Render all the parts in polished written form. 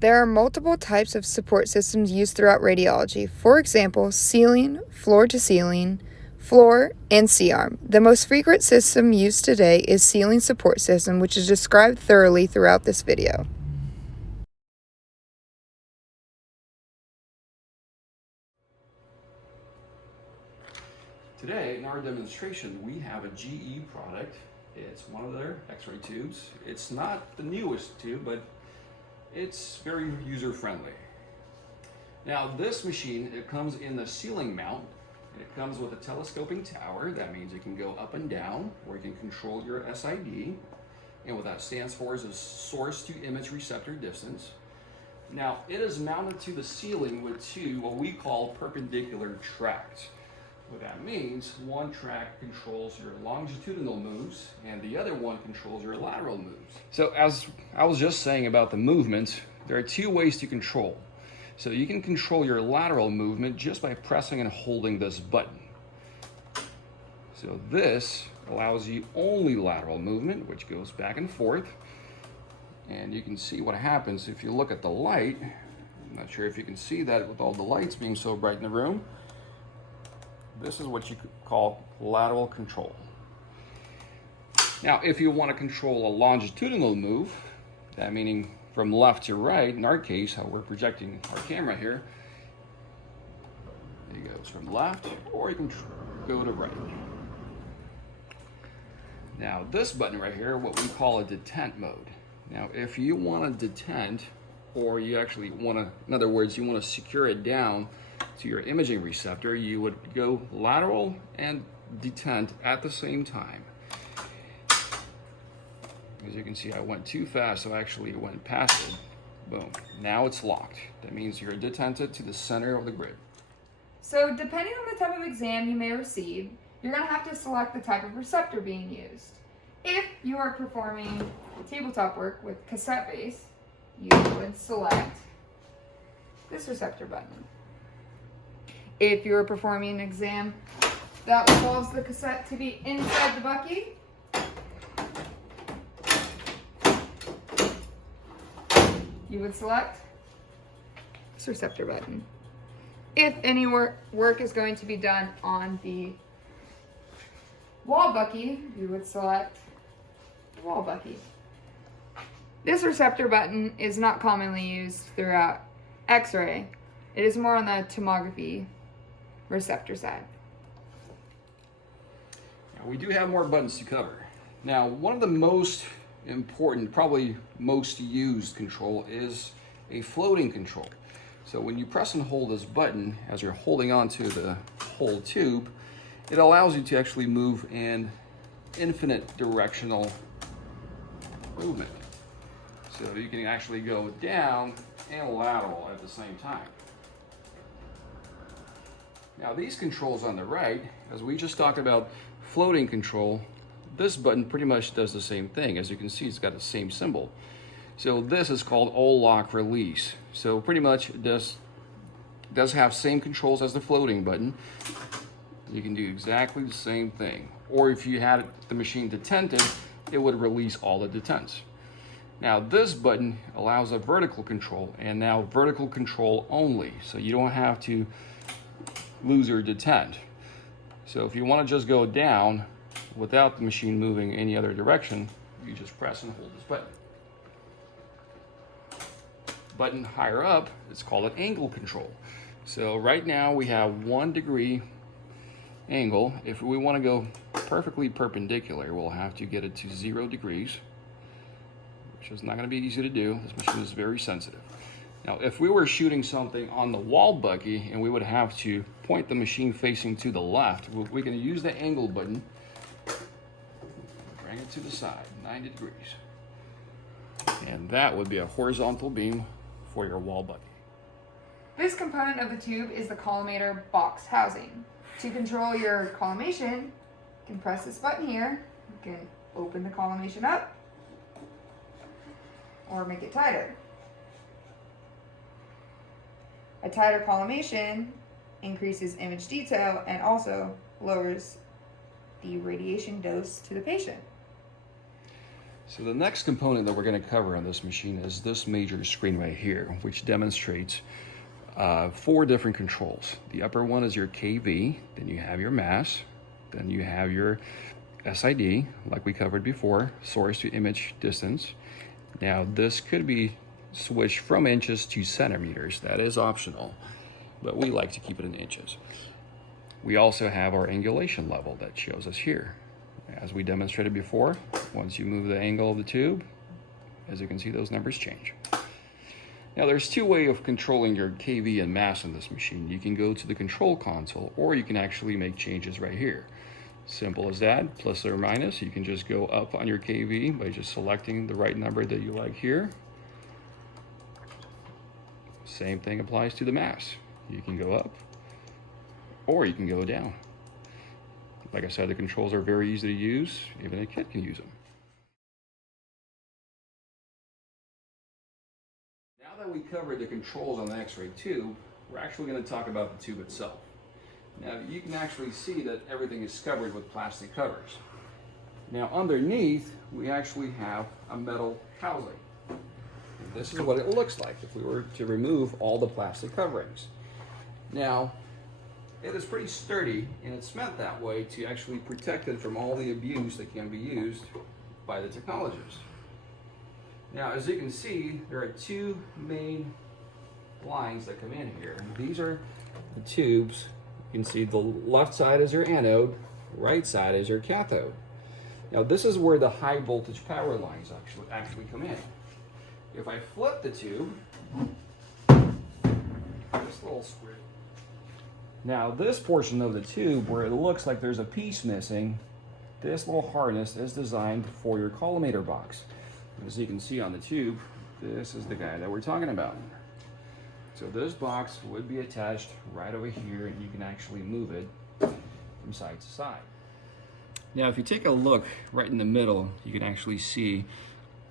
There are multiple types of support systems used throughout radiology. For example, ceiling, floor-to-ceiling, floor, and C-arm. The most frequent system used today is ceiling support system, which is described thoroughly throughout this video. Today, in our demonstration, we have a GE product. It's one of their X-ray tubes. It's not the newest tube, but it's very user-friendly. Now, this machine, it comes in the ceiling mount. It comes with a telescoping tower. That means it can go up and down, or you can control your SID. And what that stands for is a source to image receptor distance. Now, it is mounted to the ceiling with two, what we call perpendicular tracks. What that means, one track controls your longitudinal moves and the other one controls your lateral moves. So as I was just saying about the movement, there are two ways to control. So you can control your lateral movement just by pressing and holding this button. So this allows you only lateral movement, which goes back and forth. And you can see what happens if you look at the light. I'm not sure if you can see that with all the lights being so bright in the room. This is what you could call lateral control. Now, if you want to control a longitudinal move, that meaning from left to right, in our case, how we're projecting our camera here, it goes from left, or you can go to right. Now, this button right here, what we call a detent mode. Now, if you want to detent, or you actually want to, in other words, you want to secure it down to your imaging receptor, you would go lateral and detent at the same time. As you can see, I went too fast, so I actually went past it. Boom. Now it's locked. That means you're detented to the center of the grid. So depending on the type of exam you may receive, you're going to have to select the type of receptor being used. If you are performing tabletop work with cassette base, you would select this receptor button. If you are performing an exam that involves the cassette to be inside the bucky, you would select this receptor button. If any work is going to be done on the wall bucky, you would select the wall bucky. This receptor button is not commonly used throughout X-ray. It is more on the tomography receptor side. Now, we do have more buttons to cover. Now, one of the most important, probably most used control is a floating control. So when you press and hold this button, as you're holding onto the whole tube, it allows you to actually move in infinite directional movement. So you can actually go down and lateral at the same time. Now these controls on the right, as we just talked about floating control, this button pretty much does the same thing. As you can see, it's got the same symbol. So this is called O-lock release. So pretty much it does have same controls as the floating button. You can do exactly the same thing. Or if you had the machine detented, it would release all the detents. Now this button allows a vertical control, and now vertical control only. So you don't have to lose or detent. So if you want to just go down without the machine moving any other direction, you just press and hold this button. Button higher up, it's called an angle control. So right now we have 1 degree angle. If we want to go perfectly perpendicular, we'll have to get it to 0 degrees, which is not going to be easy to do. This machine is very sensitive. Now, if we were shooting something on the wall bucky and we would have to point the machine facing to the left, we can use the angle button, bring it to the side, 90 degrees. And that would be a horizontal beam for your wall bucky. this component of the tube is the collimator box housing. To control your collimation, you can press this button here. You can open the collimation up or make it tighter. A tighter collimation increases image detail and also lowers the radiation dose to the patient. So the next component that we're going to cover on this machine is this major screen right here, which demonstrates 4 different controls. The upper one is your KV, then you have your mass, then you have your SID, like we covered before, source to image distance. Now this could be switched from inches to centimeters. That is optional, but we like to keep it in inches. We also have our angulation level that shows us here. As we demonstrated before, once you move the angle of the tube, as you can see, those numbers change. Now there's 2 ways of controlling your KV and mass in this machine. You can go to the control console, or you can actually make changes right here. Simple as that, plus or minus. You can just go up on your KV by just selecting the right number that you like here. Same thing applies to the mass. You can go up, or you can go down. Like I said, the controls are very easy to use. Even a kid can use them. Now that we covered the controls on the X-ray tube, we're actually going to talk about the tube itself. Now you can actually see that everything is covered with plastic covers. Now underneath, we actually have a metal housing. And this is what it looks like if we were to remove all the plastic coverings. Now, it is pretty sturdy, and it's meant that way to actually protect it from all the abuse that can be used by the technologists. Now, as you can see, there are 2 main lines that come in here. These are the tubes. You can see the left side is your anode, right side is your cathode. Now, this is where the high voltage power lines actually come in. If I flip the tube, this little screw. Now this portion of the tube where it looks like there's a piece missing, this little harness is designed for your collimator box. As you can see on the tube, this is the guy that we're talking about. So this box would be attached right over here, and you can actually move it from side to side. Now if you take a look right in the middle, you can actually see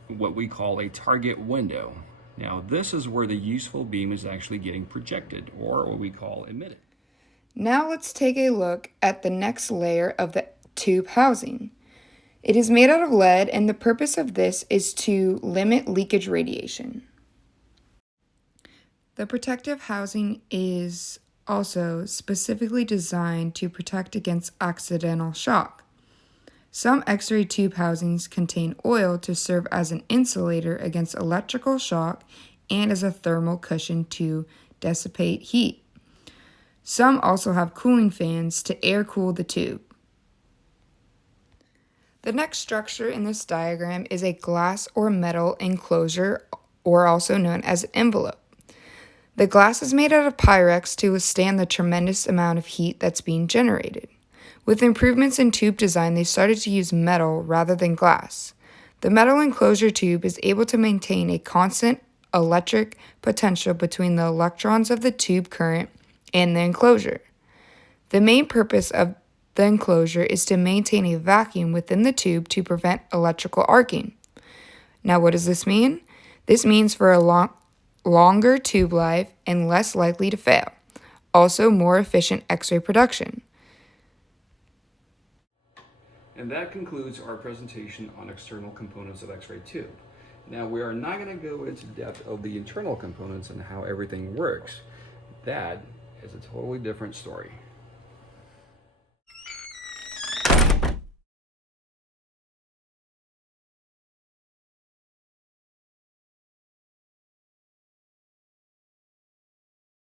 what we call a target window. Now this is where the useful beam is actually getting projected, or what we call emitted. Now let's take a look at the next layer of the tube housing. It is made out of lead, and the purpose of this is to limit leakage radiation. The protective housing is also specifically designed to protect against accidental shock. Some X-ray tube housings contain oil to serve as an insulator against electrical shock and as a thermal cushion to dissipate heat. Some also have cooling fans to air cool the tube. The next structure in this diagram is a glass or metal enclosure, or also known as an envelope. The glass is made out of Pyrex to withstand the tremendous amount of heat that's being generated. With improvements in tube design, they started to use metal rather than glass. The metal enclosure tube is able to maintain a constant electric potential between the electrons of the tube current and the enclosure. The main purpose of the enclosure is to maintain a vacuum within the tube to prevent electrical arcing. Now, what does this mean? This means for a longer tube life and less likely to fail. Also, more efficient X-ray production. And that concludes our presentation on external components of X-ray tube. Now, we are not going to go into depth of the internal components and how everything works. That is a totally different story.